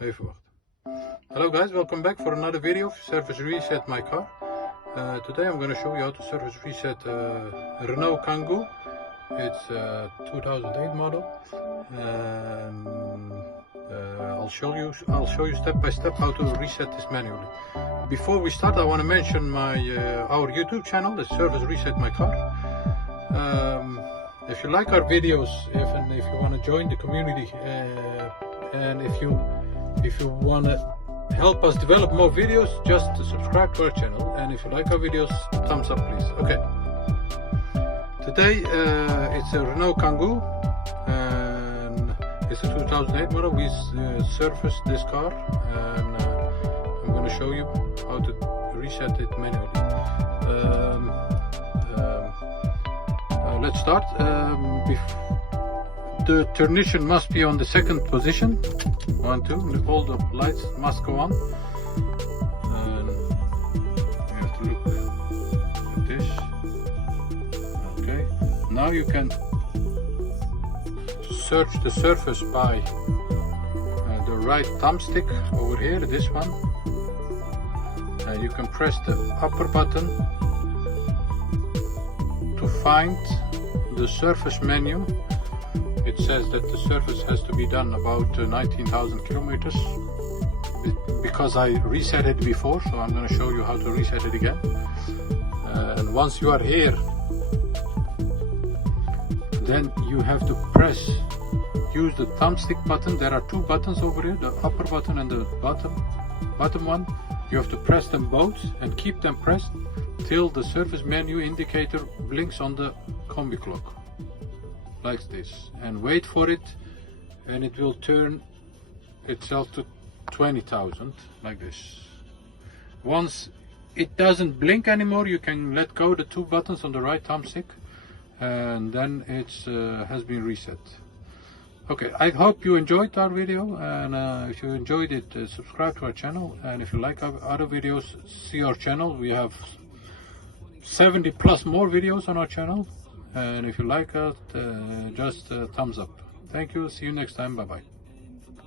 Even wachten. Hello guys, welcome back for another video of service reset my car. Today I'm going to show you how to service reset Renault Kangoo. It's a 2008 model. I'll show you step by step how to reset this manually. Before we start, I want to mention our YouTube channel, is Service Reset My Car. If you like our videos, if you want to join the community, and if you want to help us develop more videos, just subscribe to our channel. And if you like our videos, thumbs up please. Okay. Today it's a Renault Kangoo, and it's a 2008 model. We serviced this car, and I'm going to show you how to reset it manually. Let's start. The ignition must be on the second position. 1, 2. All the lights must go on. And you have to look at this. Okay. Now you can search the surface by the right thumbstick over here. This one. And you can press the upper button to find the surface menu. It says that the surface has to be done about 19,000 kilometers, because I reset it before, so I'm going to show you how to reset it again. And once you are here, then you have to use the thumbstick button. There are two buttons over here, the upper button and the bottom one. You have to press them both and keep them pressed till the surface menu indicator blinks on the combi clock, like this, and wait for it, and it will turn itself to 20,000 like this. Once it doesn't blink anymore, you can let go the two buttons on the right thumbstick, and then it has been reset. Okay, I hope you enjoyed our video, and if you enjoyed it, subscribe to our channel, and if you like our other videos, see our channel. We have 70 plus more videos on our channel. And if you like it, just thumbs up. Thank you. See you next time. Bye bye.